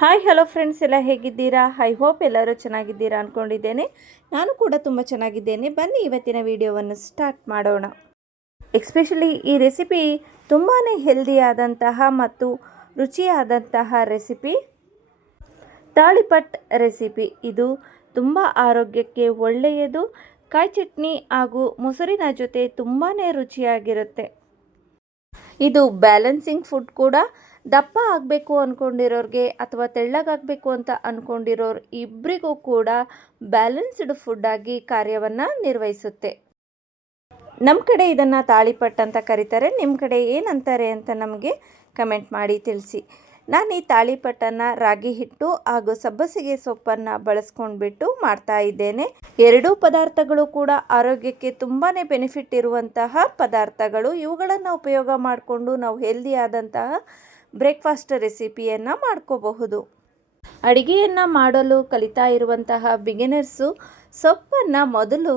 Hi hello friends ಎಲ್ಲ ಹೇಗಿದ್ದೀರಾ? I hope ಎಲ್ಲರೂ ಚೆನ್ನಾಗಿದ್ದೀರಾ ಅಂದ್ಕೊಂಡಿದ್ದೇನೆ ನಾನು ಕೂಡ ತುಂಬ ಚೆನ್ನಾಗಿದ್ದೇನೆ. ಬನ್ನಿ ಇವತ್ತಿನ ವಿಡಿಯೋವನ್ನು ಸ್ಟಾರ್ಟ್ ಮಾಡೋಣ. ಎಕ್ಸ್ಪೆಷಲಿ ಈ ರೆಸಿಪಿ ತುಂಬಾ ಹೆಲ್ದಿಯಾದಂತಹ ಮತ್ತು ರುಚಿಯಾದಂತಹ ರೆಸಿಪಿ ತಾಳಿಪಟ್ ರೆಸಿಪಿ ಇದು ತುಂಬ ಆರೋಗ್ಯಕ್ಕೆ ಒಳ್ಳೆಯದು. ಕಾಯಿ ಚಟ್ನಿ ಹಾಗೂ ಮೊಸರಿನ ಜೊತೆ ತುಂಬಾ ರುಚಿಯಾಗಿರುತ್ತೆ. ಇದು ಬ್ಯಾಲೆನ್ಸಿಂಗ್ ಫುಡ್ ಕೂಡ. ದಪ್ಪ ಆಗಬೇಕು ಅಂದ್ಕೊಂಡಿರೋರಿಗೆ ಅಥವಾ ತೆಳ್ಳಗಾಗಬೇಕು ಅಂತ ಅಂದ್ಕೊಂಡಿರೋರು ಇಬ್ಬರಿಗೂ ಕೂಡ ಬ್ಯಾಲೆನ್ಸ್ಡ್ ಫುಡ್ಡಾಗಿ ಕಾರ್ಯವನ್ನು ನಿರ್ವಹಿಸುತ್ತೆ. ನಮ್ಮ ಕಡೆ ಇದನ್ನು ತಾಳಿಪಟ್ಟು ಅಂತ ಕರೀತಾರೆ. ನಿಮ್ಮ ಕಡೆ ಏನಂತಾರೆ ಅಂತ ನಮಗೆ ಕಮೆಂಟ್ ಮಾಡಿ ತಿಳಿಸಿ. ನಾನು ಈ ತಾಳಿಪಟ್ಟನ್ನು ರಾಗಿ ಹಿಟ್ಟು ಹಾಗೂ ಸಬ್ಬಸಿಗೆ ಸೊಪ್ಪನ್ನು ಬಳಸ್ಕೊಂಡ್ಬಿಟ್ಟು ಮಾಡ್ತಾ ಇದ್ದೇನೆ. ಎರಡೂ ಪದಾರ್ಥಗಳು ಕೂಡ ಆರೋಗ್ಯಕ್ಕೆ ತುಂಬಾ ಬೆನಿಫಿಟ್ ಇರುವಂತಹ ಪದಾರ್ಥಗಳು. ಇವುಗಳನ್ನು ಉಪಯೋಗ ಮಾಡಿಕೊಂಡು ನಾವು ಹೆಲ್ದಿ ಆದಂತಹ ಬ್ರೇಕ್ಫಾಸ್ಟ್ ರೆಸಿಪಿಯನ್ನು ಮಾಡ್ಕೋಬಹುದು. ಅಡುಗೆಯನ್ನು ಮಾಡಲು ಕಲಿತಾ ಇರುವಂತಹ ಬಿಗಿನರ್ಸು ಸೊಪ್ಪನ್ನು ಮೊದಲು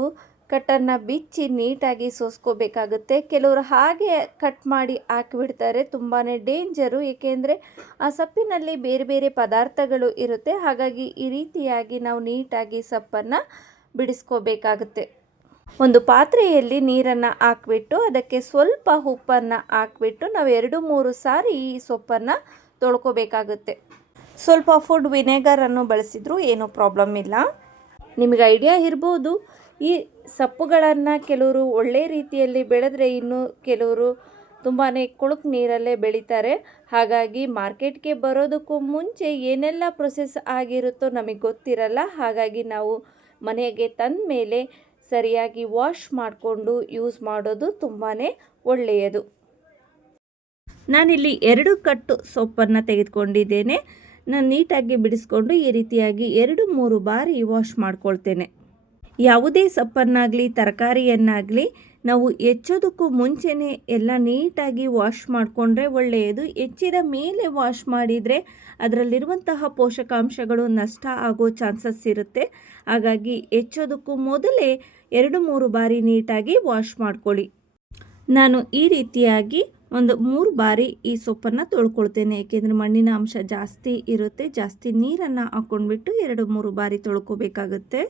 ಕಟ್ಟನ್ನು ಬಿಚ್ಚಿ ನೀಟಾಗಿ ಸೋಸ್ಕೋಬೇಕಾಗುತ್ತೆ. ಕೆಲವರು ಹಾಗೆ ಕಟ್ ಮಾಡಿ ಹಾಕಿಬಿಡ್ತಾರೆ ತುಂಬಾ ಡೇಂಜರು ಏಕೆಂದರೆ ಆ ಸೊಪ್ಪಿನಲ್ಲಿ ಬೇರೆ ಬೇರೆ ಪದಾರ್ಥಗಳು ಇರುತ್ತೆ. ಹಾಗಾಗಿ ಈ ರೀತಿಯಾಗಿ ನಾವು ನೀಟಾಗಿ ಸೊಪ್ಪನ್ನು ಬಿಡಿಸ್ಕೋಬೇಕಾಗುತ್ತೆ. ಒಂದು ಪಾತ್ರೆಯಲ್ಲಿ ನೀರನ್ನು ಹಾಕ್ಬಿಟ್ಟು ಅದಕ್ಕೆ ಸ್ವಲ್ಪ ಉಪ್ಪನ್ನು ಹಾಕ್ಬಿಟ್ಟು ನಾವು ಎರಡು ಮೂರು ಸಾರಿ ಈ ಸೊಪ್ಪನ್ನು ತೊಳ್ಕೊಬೇಕಾಗುತ್ತೆ. ಸ್ವಲ್ಪ ಫುಡ್ ವಿನೆಗರನ್ನು ಬಳಸಿದ್ರೂ ಏನೂ ಪ್ರಾಬ್ಲಮ್ ಇಲ್ಲ. ನಿಮಗೆ ಐಡಿಯಾ ಇರ್ಬೋದು. ಈ ಸೊಪ್ಪುಗಳನ್ನು ಕೆಲವರು ಒಳ್ಳೆ ರೀತಿಯಲ್ಲಿ ಬೆಳೆದ್ರೆ ಇನ್ನು ಕೆಲವರು ತುಂಬಾ ಕೊಳಕು ನೀರಲ್ಲೇ ಬೆಳೀತಾರೆ. ಹಾಗಾಗಿ ಮಾರ್ಕೆಟ್ಗೆ ಬರೋದಕ್ಕೂ ಮುಂಚೆ ಏನೆಲ್ಲ ಪ್ರೊಸೆಸ್ ಆಗಿರುತ್ತೋ ನಮಗೆ ಗೊತ್ತಿರಲ್ಲ. ಹಾಗಾಗಿ ನಾವು ಮನೆಗೆ ತಂದ ಮೇಲೆ ಸರಿಯಾಗಿ ವಾಶ್ ಮಾಡಿಕೊಂಡು ಯೂಸ್ ಮಾಡೋದು ತುಂಬಾ ಒಳ್ಳೆಯದು. ನಾನಿಲ್ಲಿ ಎರಡು ಕಟ್ಟು ಸೊಪ್ಪನ್ನು ತೆಗೆದುಕೊಂಡಿದ್ದೇನೆ. ನಾನು ನೀಟಾಗಿ ಬಿಡಿಸ್ಕೊಂಡು ಈ ರೀತಿಯಾಗಿ ಎರಡು, ಮೂರು ಬಾರಿ ವಾಶ್ ಮಾಡ್ಕೊಳ್ತೇನೆ. ಯಾವುದೇ ಸೊಪ್ಪನ್ನಾಗಲಿ, ತರಕಾರಿಯನ್ನಾಗಲಿ ನಾವು ಹೆಚ್ಚೋದಕ್ಕೂ ಮುಂಚೆನೇ ಎಲ್ಲ ನೀಟಾಗಿ ವಾಶ್ ಮಾಡಿಕೊಂಡ್ರೆ ಒಳ್ಳೆಯದು. ಹೆಚ್ಚಿದ ಮೇಲೆ ವಾಶ್ ಮಾಡಿದರೆ ಅದರಲ್ಲಿರುವಂತಹ ಪೋಷಕಾಂಶಗಳು ನಷ್ಟ ಆಗೋ ಚಾನ್ಸಸ್ ಇರುತ್ತೆ. ಹಾಗಾಗಿ ಹೆಚ್ಚೋದಕ್ಕೂ ಮೊದಲೇ ಎರಡು ಮೂರು ಬಾರಿ ನೀಟಾಗಿ ವಾಶ್ ಮಾಡ್ಕೊಳ್ಳಿ. ನಾನು ಈ ರೀತಿಯಾಗಿ ಒಂದು ಮೂರು ಬಾರಿ ಈ ಸೊಪ್ಪನ್ನು ತೊಳ್ಕೊಳ್ತೇನೆ. ಏಕೆಂದರೆ ಮಣ್ಣಿನ ಅಂಶ ಜಾಸ್ತಿ ಇರುತ್ತೆ, ಜಾಸ್ತಿ ನೀರನ್ನು ಹಾಕ್ಕೊಂಡ್ಬಿಟ್ಟು ಎರಡು ಮೂರು ಬಾರಿ ತೊಳ್ಕೊಬೇಕಾಗುತ್ತೆ.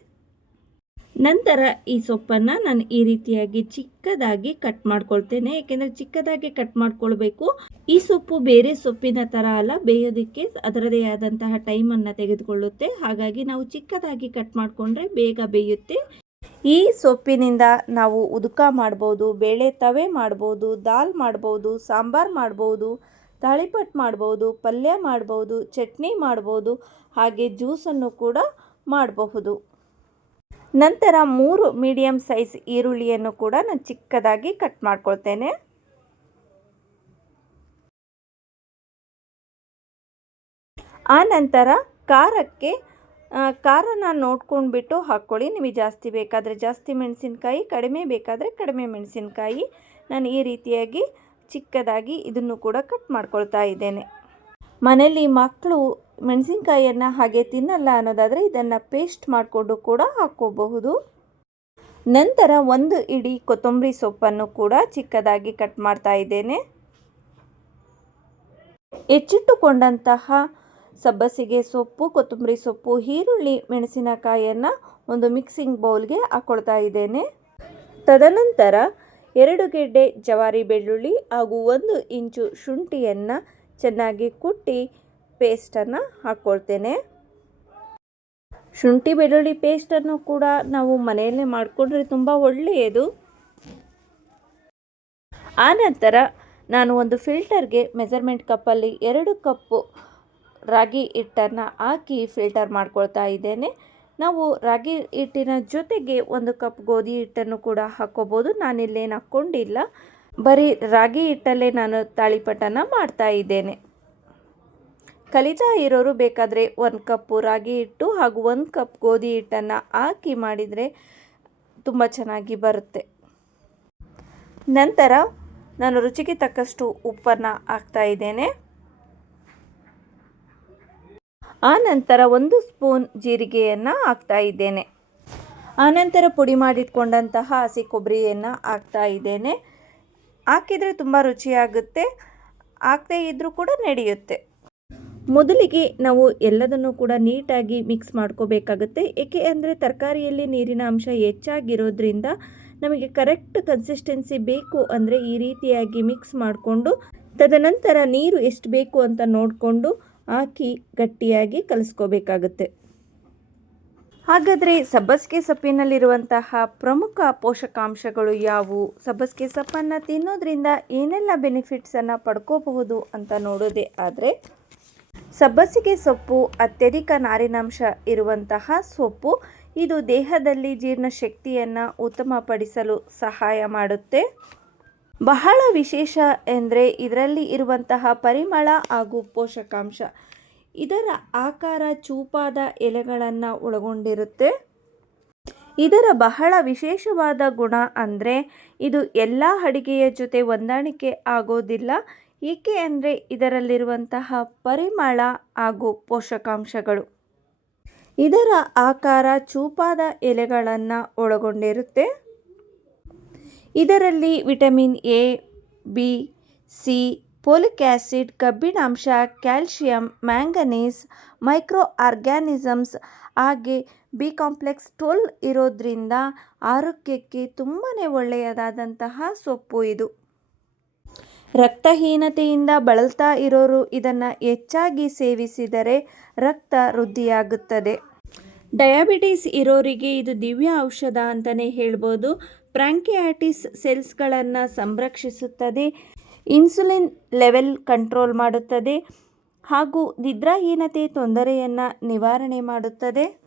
ನಂತರ ಈ ಸೊಪ್ಪನ್ನು ನಾನು ಈ ರೀತಿಯಾಗಿ ಚಿಕ್ಕದಾಗಿ ಕಟ್ ಮಾಡ್ಕೊಳ್ತೇನೆ. ಏಕೆಂದರೆ ಚಿಕ್ಕದಾಗಿ ಕಟ್ ಮಾಡ್ಕೊಳ್ಬೇಕು. ಈ ಸೊಪ್ಪು ಬೇರೆ ಸೊಪ್ಪಿನ ಥರ ಅಲ್ಲ, ಬೇಯೋದಕ್ಕೆ ಅದರದೇ ಆದಂತಹ ಟೈಮನ್ನು ತೆಗೆದುಕೊಳ್ಳುತ್ತೆ. ಹಾಗಾಗಿ ನಾವು ಚಿಕ್ಕದಾಗಿ ಕಟ್ ಮಾಡಿಕೊಂಡ್ರೆ ಬೇಗ ಬೇಯುತ್ತೆ. ಈ ಸೊಪ್ಪಿನಿಂದ ನಾವು ಉದುಕ ಮಾಡ್ಬೋದು, ಬೇಳೆ ತವೆ ಮಾಡ್ಬೋದು, ದಾಲ್ ಮಾಡ್ಬೋದು, ಸಾಂಬಾರು ಮಾಡ್ಬೋದು ತಾಳಿಪಟ್ಟು ಮಾಡ್ಬೋದು, ಪಲ್ಯ ಮಾಡ್ಬೋದು, ಚಟ್ನಿ ಮಾಡ್ಬೋದು, ಹಾಗೆ ಜ್ಯೂಸನ್ನು ಕೂಡ ಮಾಡಬಹುದು. ನಂತರ ಮೂರು ಮೀಡಿಯಮ್ ಸೈಜ್ ಈರುಳ್ಳಿಯನ್ನು ಕೂಡ ನಾನು ಚಿಕ್ಕದಾಗಿ ಕಟ್ ಮಾಡ್ಕೊಳ್ತೇನೆ. ಆ ನಂತರ ಖಾರಕ್ಕೆ ಖಾರನ ನೋಡ್ಕೊಂಡ್ಬಿಟ್ಟು ಹಾಕ್ಕೊಳ್ಳಿ. ನಿಮಗೆ ಜಾಸ್ತಿ ಬೇಕಾದರೆ ಜಾಸ್ತಿ ಮೆಣಸಿನ್ಕಾಯಿ, ಕಡಿಮೆ ಬೇಕಾದರೆ ಕಡಿಮೆ ಮೆಣಸಿನ್ಕಾಯಿ. ನಾನು ಈ ರೀತಿಯಾಗಿ ಚಿಕ್ಕದಾಗಿ ಇದನ್ನು ಕೂಡ ಕಟ್ ಮಾಡ್ಕೊಳ್ತಾ ಇದ್ದೇನೆ. ಮನೆಯಲ್ಲಿ ಮಕ್ಕಳು ಮೆಣಸಿನ್ಕಾಯಿಯನ್ನು ಹಾಗೆ ತಿನ್ನಲ್ಲ ಅನ್ನೋದಾದರೆ ಇದನ್ನು ಪೇಸ್ಟ್ ಮಾಡಿಕೊಂಡು ಕೂಡ ಹಾಕ್ಕೋಬಹುದು. ನಂತರ ಒಂದು ಇಡೀ ಕೊತ್ತಂಬರಿ ಸೊಪ್ಪನ್ನು ಕೂಡ ಚಿಕ್ಕದಾಗಿ ಕಟ್ ಮಾಡ್ತಾ ಇದ್ದೇನೆ. ಹೆಚ್ಚಿಟ್ಟುಕೊಂಡಂತಹ ಸಬ್ಬಸಿಗೆ ಸೊಪ್ಪು, ಕೊತ್ತಂಬರಿ ಸೊಪ್ಪು, ಈರುಳ್ಳಿ ಮೆಣಸಿನಕಾಯಿಯನ್ನು ಒಂದು ಮಿಕ್ಸಿಂಗ್ ಬೌಲ್ಗೆ ಹಾಕ್ಕೊಳ್ತಾ ಇದ್ದೇನೆ. ತದನಂತರ ಎರಡು ಗೆಡ್ಡೆ ಜವಾರಿ ಬೆಳ್ಳುಳ್ಳಿ ಹಾಗೂ ಒಂದು ಇಂಚು ಶುಂಠಿಯನ್ನು ಚೆನ್ನಾಗಿ ಕುಟ್ಟಿ ಪೇಸ್ಟನ್ನು ಹಾಕ್ಕೊಳ್ತೇನೆ. ಶುಂಠಿ ಬೆಳ್ಳುಳ್ಳಿ ಪೇಸ್ಟನ್ನು ಕೂಡ ನಾವು ಮನೆಯಲ್ಲೇ ಮಾಡಿಕೊಂಡ್ರೆ ತುಂಬ ಒಳ್ಳೆಯದು. ಆನಂತರ ನಾನು ಒಂದು ಫಿಲ್ಟರ್ಗೆ ಮೆಜರ್ಮೆಂಟ್ ಕಪ್ಪಲ್ಲಿ ಎರಡು ಕಪ್ಪು ರಾಗಿ ಹಿಟ್ಟನ್ನು ಹಾಕಿ ಫಿಲ್ಟರ್ ಮಾಡ್ಕೊಳ್ತಾ ಇದ್ದೇನೆ. ನಾವು ರಾಗಿ ಹಿಟ್ಟಿನ ಜೊತೆಗೆ ಒಂದು ಕಪ್ ಗೋಧಿ ಹಿಟ್ಟನ್ನು ಕೂಡ ಹಾಕ್ಕೋಬೋದು. ನಾನಿಲ್ಲೇನು ಹಾಕ್ಕೊಂಡಿಲ್ಲ. ಬರೀ ರಾಗಿ ಹಿಟ್ಟಲ್ಲೇ ನಾನು ತಾಳಿಪಟ್ಟನ್ನು ಮಾಡ್ತಾ ಇದ್ದೇನೆ. ಕಲಿತಾ ಇರೋರು ಬೇಕಾದರೆ ಒಂದು ಕಪ್ಪು ರಾಗಿ ಹಿಟ್ಟು ಹಾಗೂ ಒಂದು ಕಪ್ ಗೋಧಿ ಹಿಟ್ಟನ್ನು ಹಾಕಿ ಮಾಡಿದರೆ ತುಂಬ ಚೆನ್ನಾಗಿ ಬರುತ್ತೆ. ನಂತರ ನಾನು ರುಚಿಗೆ ತಕ್ಕಷ್ಟು ಉಪ್ಪನ್ನು ಹಾಕ್ತಾ ಇದ್ದೇನೆ. ಆ ನಂತರ ಒಂದು ಸ್ಪೂನ್ ಜೀರಿಗೆಯನ್ನು ಹಾಕ್ತಾ ಇದ್ದೇನೆ. ಆನಂತರ ಪುಡಿ ಮಾಡಿಟ್ಕೊಂಡಂತಹ ಹಸಿ ಕೊಬ್ಬರಿಯನ್ನು ಹಾಕ್ತಾ ಇದ್ದೇನೆ. ಹಾಕಿದರೆ ತುಂಬ ರುಚಿಯಾಗುತ್ತೆ. ಹಾಕದೇ ಇದ್ದರೂ ಕೂಡ ನಡೆಯುತ್ತೆ. ಮೊದಲಿಗೆ ನಾವು ಎಲ್ಲದನ್ನು ಕೂಡ ನೀಟಾಗಿ ಮಿಕ್ಸ್ ಮಾಡ್ಕೋಬೇಕಾಗುತ್ತೆ. ಏಕೆ ಅಂದರೆ ತರಕಾರಿಯಲ್ಲಿ ನೀರಿನ ಅಂಶ ಹೆಚ್ಚಾಗಿರೋದ್ರಿಂದ ನಮಗೆ ಕರೆಕ್ಟ್ ಕನ್ಸಿಸ್ಟೆನ್ಸಿ ಬೇಕು ಅಂದರೆ ಈ ರೀತಿಯಾಗಿ ಮಿಕ್ಸ್ ಮಾಡಿಕೊಂಡು ತದನಂತರ ನೀರು ಎಷ್ಟು ಬೇಕು ಅಂತ ನೋಡಿಕೊಂಡು ಹಾಕಿ ಗಟ್ಟಿಯಾಗಿ ಕಲಿಸ್ಕೋಬೇಕಾಗುತ್ತೆ. ಹಾಗಾದರೆ ಸಬ್ಬಸಿಗೆ ಸೊಪ್ಪಿನಲ್ಲಿರುವಂತಹ ಪ್ರಮುಖ ಪೋಷಕಾಂಶಗಳು ಯಾವುವು? ಸಬ್ಬಸಿಗೆ ಸೊಪ್ಪನ್ನು ತಿನ್ನೋದ್ರಿಂದ ಏನೆಲ್ಲ ಬೆನಿಫಿಟ್ಸನ್ನು ಪಡ್ಕೋಬಹುದು ಅಂತ ನೋಡೋದೇ ಆದರೆ ಸಬ್ಬಸಿಗೆ ಸೊಪ್ಪು, ಅತ್ಯಧಿಕ ನಾರಿನಾಂಶ ಇರುವಂತಹ ಸೊಪ್ಪು. ಇದು ದೇಹದಲ್ಲಿ ಜೀರ್ಣಶಕ್ತಿಯನ್ನು ಉತ್ತಮಪಡಿಸಲು ಸಹಾಯ ಮಾಡುತ್ತೆ. ಬಹಳ ವಿಶೇಷ ಎಂದರೆ ಇದರಲ್ಲಿ ಇರುವಂತಹ ಪರಿಮಳ ಹಾಗೂ ಪೋಷಕಾಂಶ. ಇದರ ಆಕಾರ ಚೂಪಾದ ಎಲೆಗಳನ್ನು ಒಳಗೊಂಡಿರುತ್ತೆ. ಇದರ ಬಹಳ ವಿಶೇಷವಾದ ಗುಣ ಅಂದರೆ ಇದು ಎಲ್ಲ ಅಡಿಗೆಯ ಜೊತೆ ಹೊಂದಾಣಿಕೆ ಆಗೋದಿಲ್ಲ. ಏಕೆ ಅಂದರೆ ಇದರಲ್ಲಿರುವಂತಹ ಪರಿಮಳ ಹಾಗೂ ಪೋಷಕಾಂಶಗಳು. ಇದರ ಆಕಾರ ಚೂಪಾದ ಎಲೆಗಳನ್ನು ಒಳಗೊಂಡಿರುತ್ತೆ. ಇದರಲ್ಲಿ vitamin A, B, C folic acid ಕಬ್ಬಿಣಾಂಶ ಕ್ಯಾಲ್ಶಿಯಂ, ಮ್ಯಾಂಗನೀಸ್ ಮೈಕ್ರೋ ಆರ್ಗ್ಯಾನಿಸಮ್ಸ್ ಹಾಗೆ ಬಿ ಕಾಂಪ್ಲೆಕ್ಸ್ ಟೋಲ್ ಇರೋದ್ರಿಂದ ಆರೋಗ್ಯಕ್ಕೆ ತುಂಬಾ ಒಳ್ಳೆಯದಾದಂತಹ ಸೊಪ್ಪು ಇದು. ರಕ್ತಹೀನತೆಯಿಂದ ಬಳಲ್ತಾ ಇರೋರು ಇದನ್ನು ಹೆಚ್ಚಾಗಿ ಸೇವಿಸಿದರೆ ರಕ್ತ ವೃದ್ಧಿಯಾಗುತ್ತದೆ. ಡಯಾಬಿಟೀಸ್ ಇರೋರಿಗೆ ಇದು ದಿವ್ಯ ಔಷಧ ಅಂತಲೇ ಹೇಳ್ಬೋದು. ಪ್ರಾಂಕಿಯಾಟಿಸ್ ಸೆಲ್ಸ್ಗಳನ್ನು ಸಂರಕ್ಷಿಸುತ್ತದೆ. ಇನ್ಸುಲಿನ್ ಲೆವೆಲ್ ಕಂಟ್ರೋಲ್ ಮಾಡುತ್ತದೆ. ಹಾಗೂ ನಿದ್ರಾಹೀನತೆ ತೊಂದರೆಯನ್ನು ನಿವಾರಣೆ ಮಾಡುತ್ತದೆ.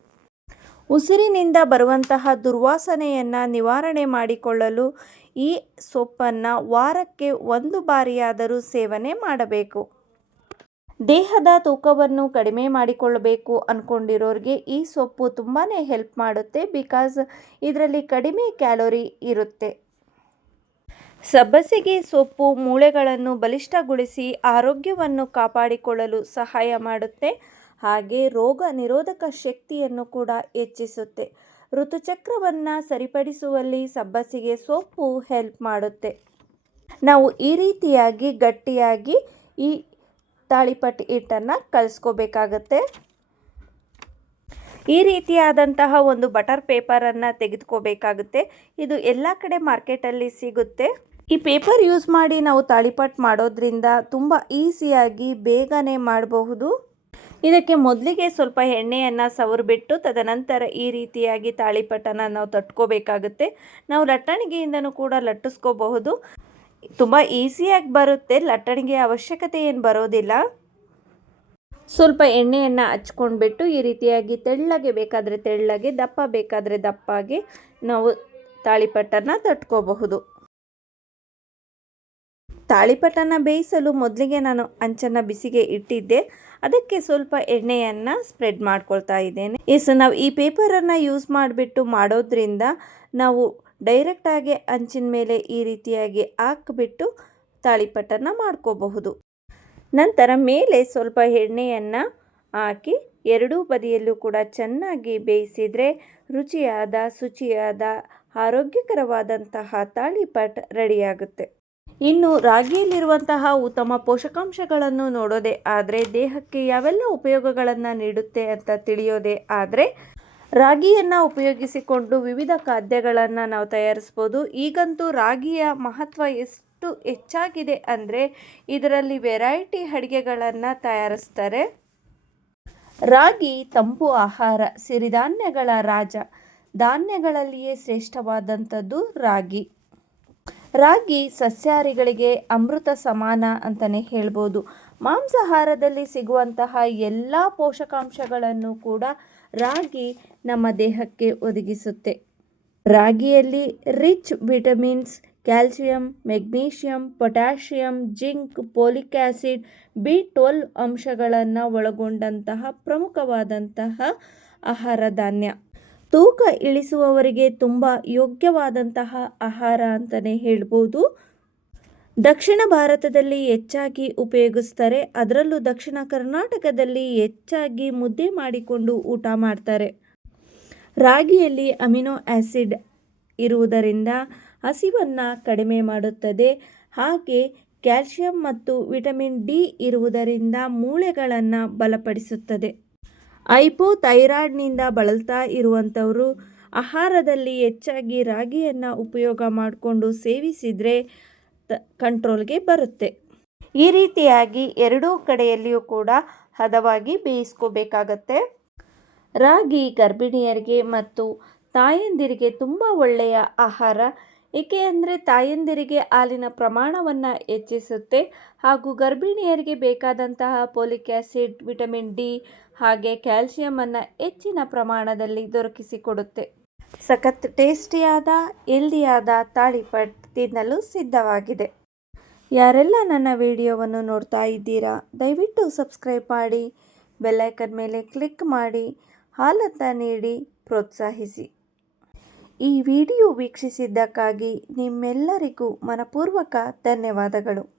ಉಸಿರಿನಿಂದ ಬರುವಂತಹ ದುರ್ವಾಸನೆಯನ್ನು ನಿವಾರಣೆ ಮಾಡಿಕೊಳ್ಳಲು ಈ ಸೊಪ್ಪನ್ನು ವಾರಕ್ಕೆ ಒಂದು ಬಾರಿಯಾದರೂ ಸೇವನೆ ಮಾಡಬೇಕು. ದೇಹದ ತೂಕವನ್ನು ಕಡಿಮೆ ಮಾಡಿಕೊಳ್ಳಬೇಕು ಅಂದ್ಕೊಂಡಿರೋರಿಗೆ ಈ ಸೊಪ್ಪು ತುಂಬಾ ಹೆಲ್ಪ್ ಮಾಡುತ್ತೆ ಬಿಕಾಸ್ ಇದರಲ್ಲಿ ಕಡಿಮೆ ಕ್ಯಾಲೋರಿ ಇರುತ್ತೆ. ಸಬ್ಬಸಿಗೆ ಸೊಪ್ಪು ಮೂಳೆಗಳನ್ನು ಬಲಿಷ್ಠಗೊಳಿಸಿ ಆರೋಗ್ಯವನ್ನು ಕಾಪಾಡಿಕೊಳ್ಳಲು ಸಹಾಯ ಮಾಡುತ್ತೆ. ಹಾಗೆ ರೋಗ ನಿರೋಧಕ ಶಕ್ತಿಯನ್ನು ಕೂಡ ಹೆಚ್ಚಿಸುತ್ತೆ. ಋತುಚಕ್ರವನ್ನು ಸರಿಪಡಿಸುವಲ್ಲಿ ಸಬ್ಬಸಿಗೆ ಸೊಪ್ಪು ಹೆಲ್ಪ್ ಮಾಡುತ್ತೆ. ನಾವು ಈ ರೀತಿಯಾಗಿ ಗಟ್ಟಿಯಾಗಿ ಈ ತಾಳಿಪಟ್ಟು ಹಿಟ್ಟನ್ನು ಕಲಿಸ್ಕೋಬೇಕಾಗತ್ತೆ. ಈ ರೀತಿಯಾದಂತಹ ಒಂದು ಬಟರ್ ಪೇಪರನ್ನು ತೆಗೆದುಕೋಬೇಕಾಗುತ್ತೆ. ಇದು ಎಲ್ಲ ಕಡೆ ಮಾರ್ಕೆಟಲ್ಲಿ ಸಿಗುತ್ತೆ. ಈ ಪೇಪರ್ ಯೂಸ್ ಮಾಡಿ ನಾವು ತಾಳಿಪಟ್ಟು ಮಾಡೋದ್ರಿಂದ ತುಂಬ ಈಸಿಯಾಗಿ ಬೇಗನೆ ಮಾಡಬಹುದು. ಇದಕ್ಕೆ ಮೊದಲಿಗೆ ಸ್ವಲ್ಪ ಎಣ್ಣೆಯನ್ನು ಸವರ್ಬಿಟ್ಟು ತದನಂತರ ಈ ರೀತಿಯಾಗಿ ತಾಳಿಪಟ್ಟನ್ನು ನಾವು ತಟ್ಕೋಬೇಕಾಗುತ್ತೆ. ನಾವು ಲಟ್ಟಣಿಗೆಯಿಂದನೂ ಕೂಡ ಲಟ್ಟಿಸ್ಕೋಬಹುದು. ತುಂಬ ಈಸಿಯಾಗಿ ಬರುತ್ತೆ. ಲಟ್ಟಣಿಗೆ ಅವಶ್ಯಕತೆ ಏನು ಬರೋದಿಲ್ಲ. ಸ್ವಲ್ಪ ಎಣ್ಣೆಯನ್ನು ಹಚ್ಕೊಂಡ್ಬಿಟ್ಟು ಈ ರೀತಿಯಾಗಿ ತೆಳ್ಳಗೆ ಬೇಕಾದರೆ ತೆಳ್ಳಗೆ, ದಪ್ಪ ಬೇಕಾದರೆ ದಪ್ಪಾಗಿ ನಾವು ತಾಳಿಪಟ್ಟನ್ನು ತಟ್ಕೋಬಹುದು. ತಾಳಿಪಟ್ಟನ್ನು ಬೇಯಿಸಲು ಮೊದಲಿಗೆ ನಾನು ಅಂಚನ್ನು ಬಿಸಿಗೆ ಇಟ್ಟಿದ್ದೆ. ಅದಕ್ಕೆ ಸ್ವಲ್ಪ ಎಣ್ಣೆಯನ್ನು ಸ್ಪ್ರೆಡ್ ಮಾಡ್ಕೊಳ್ತಾ ಇದ್ದೇನೆ. ಎಸ್ ನಾವು ಈ ಪೇಪರನ್ನು ಯೂಸ್ ಮಾಡಿಬಿಟ್ಟು ಮಾಡೋದ್ರಿಂದ ನಾವು ಡೈರೆಕ್ಟಾಗಿ ಅಂಚಿನ ಮೇಲೆ ಈ ರೀತಿಯಾಗಿ ಹಾಕಿಬಿಟ್ಟು ತಾಳಿಪಟ್ಟನ್ನು ಮಾಡ್ಕೋಬಹುದು. ನಂತರ ಮೇಲೆ ಸ್ವಲ್ಪ ಎಣ್ಣೆಯನ್ನು ಹಾಕಿ ಎರಡೂ ಬದಿಯಲ್ಲೂ ಕೂಡ ಚೆನ್ನಾಗಿ ಬೇಯಿಸಿದರೆ ರುಚಿಯಾದ, ಶುಚಿಯಾದ, ಆರೋಗ್ಯಕರವಾದಂತಹ ತಾಳಿಪಟ್ ರೆಡಿಯಾಗುತ್ತೆ ಇನ್ನು ರಾಗಿಯಲ್ಲಿರುವಂತಹ ಉತ್ತಮ ಪೋಷಕಾಂಶಗಳನ್ನು ನೋಡೋದೇ ಆದರೆ ದೇಹಕ್ಕೆ ಯಾವೆಲ್ಲ ಉಪಯೋಗಗಳನ್ನು ನೀಡುತ್ತೆ ಅಂತ ತಿಳಿಯೋದೇ ಆದರೆ ರಾಗಿಯನ್ನು ಉಪಯೋಗಿಸಿಕೊಂಡು ವಿವಿಧ ಖಾದ್ಯಗಳನ್ನು ನಾವು ತಯಾರಿಸ್ಬೋದು. ಈಗಂತೂ ರಾಗಿಯ ಮಹತ್ವ ಎಷ್ಟು ಹೆಚ್ಚಾಗಿದೆ ಅಂದರೆ ಇದರಲ್ಲಿ ವೆರೈಟಿ ಅಡುಗೆಗಳನ್ನು ತಯಾರಿಸ್ತಾರೆ. ರಾಗಿ, ತಂಪು ಆಹಾರ, ಸಿರಿಧಾನ್ಯಗಳ ರಾಜ, ಧಾನ್ಯಗಳಲ್ಲಿಯೇ ಶ್ರೇಷ್ಠವಾದಂಥದ್ದು ರಾಗಿ. ರಾಗಿ ಸಸ್ಯಾಹಾರಿಗಳಿಗೆ ಅಮೃತ ಸಮಾನ ಅಂತಲೇ ಹೇಳ್ಬೋದು. ಮಾಂಸಾಹಾರದಲ್ಲಿ ಸಿಗುವಂತಹ ಎಲ್ಲ ಪೋಷಕಾಂಶಗಳನ್ನು ಕೂಡ ರಾಗಿ ನಮ್ಮ ದೇಹಕ್ಕೆ ಒದಗಿಸುತ್ತೆ. ರಾಗಿಯಲ್ಲಿ rich vitamins, calcium, magnesium, potassium, zinc folic acid B twelve ಅಂಶಗಳನ್ನು ಒಳಗೊಂಡಂತಹ ಪ್ರಮುಖವಾದಂತಹ ಆಹಾರ ಧಾನ್ಯ ತೂಕ ಇಳಿಸುವವರಿಗೆ ತುಂಬ ಯೋಗ್ಯವಾದಂತಹ ಆಹಾರ ಅಂತಲೇ ಹೇಳ್ಬೋದು. ದಕ್ಷಿಣ ಭಾರತದಲ್ಲಿ ಹೆಚ್ಚಾಗಿ ಉಪಯೋಗಿಸ್ತಾರೆ. ಅದರಲ್ಲೂ ದಕ್ಷಿಣ ಕರ್ನಾಟಕದಲ್ಲಿ ಹೆಚ್ಚಾಗಿ ಮುದ್ದೆ ಮಾಡಿಕೊಂಡು ಊಟ ಮಾಡ್ತಾರೆ. ರಾಗಿಯಲ್ಲಿ ಅಮಿನೋ ಆ್ಯಸಿಡ್ ಇರುವುದರಿಂದ ಹಸಿವನ್ನು ಕಡಿಮೆ ಮಾಡುತ್ತದೆ. ಹಾಗೆ ಕ್ಯಾಲ್ಶಿಯಂ ಮತ್ತು ವಿಟಮಿನ್ ಡಿ ಇರುವುದರಿಂದ ಮೂಳೆಗಳನ್ನು ಬಲಪಡಿಸುತ್ತದೆ. ಐಪೋಥೈರಾಯ್ಡ್ನಿಂದ ಬಳಲ್ತಾ ಇರುವಂಥವರು ಆಹಾರದಲ್ಲಿ ಹೆಚ್ಚಾಗಿ ರಾಗಿಯನ್ನು ಉಪಯೋಗ ಮಾಡಿಕೊಂಡು ಸೇವಿಸಿದರೆ ತ, ಕಂಟ್ರೋಲ್ಗೆ ಬರುತ್ತೆ. ಈ ರೀತಿಯಾಗಿ ಎರಡೂ ಕಡೆಯಲ್ಲಿಯೂ ಕೂಡ ಹದವಾಗಿ ಬೇಯಿಸ್ಕೋಬೇಕಾಗತ್ತೆ. ರಾಗಿ ಗರ್ಭಿಣಿಯರಿಗೆ ಮತ್ತು ತಾಯಂದಿರಿಗೆ ತುಂಬ ಒಳ್ಳೆಯ ಆಹಾರ ಏಕೆ ಅಂದರೆ ತಾಯಂದಿರಿಗೆ ಹಾಲಿನ ಪ್ರಮಾಣವನ್ನು ಹೆಚ್ಚಿಸುತ್ತೆ ಹಾಗೂ ಗರ್ಭಿಣಿಯರಿಗೆ ಬೇಕಾದಂತಹ ಪೋಲಿಕ್ ಆ್ಯಸಿಡ್ ವಿಟಮಿನ್ ಡಿ ಹಾಗೆ ಕ್ಯಾಲ್ಸಿಯಮನ್ನು ಹೆಚ್ಚಿನ ಪ್ರಮಾಣದಲ್ಲಿ ದೊರಕಿಸಿಕೊಡುತ್ತೆ. ಸಖತ್ ಟೇಸ್ಟಿಯಾದ ಎಲ್ದಿಯಾದ ತಾಳಿಪಟ್ ತಿನ್ನಲು ಸಿದ್ಧವಾಗಿದೆ. ಯಾರೆಲ್ಲ ನನ್ನ ವಿಡಿಯೋವನ್ನು ನೋಡ್ತಾ ಇದ್ದೀರಾ, ದಯವಿಟ್ಟು ಸಬ್ಸ್ಕ್ರೈಬ್ ಮಾಡಿ ಬೆಲ್ಲೈಕನ್ ಮೇಲೆ ಕ್ಲಿಕ್ ಮಾಡಿ, ಹಾಲತ್ತ ನೀಡಿ ಪ್ರೋತ್ಸಾಹಿಸಿ. ಈ ವಿಡಿಯೋ ವೀಕ್ಷಿಸಿದ್ದಕ್ಕಾಗಿ ನಿಮ್ಮೆಲ್ಲರಿಗೂ ಮನಪೂರ್ವಕ ಧನ್ಯವಾದಗಳು.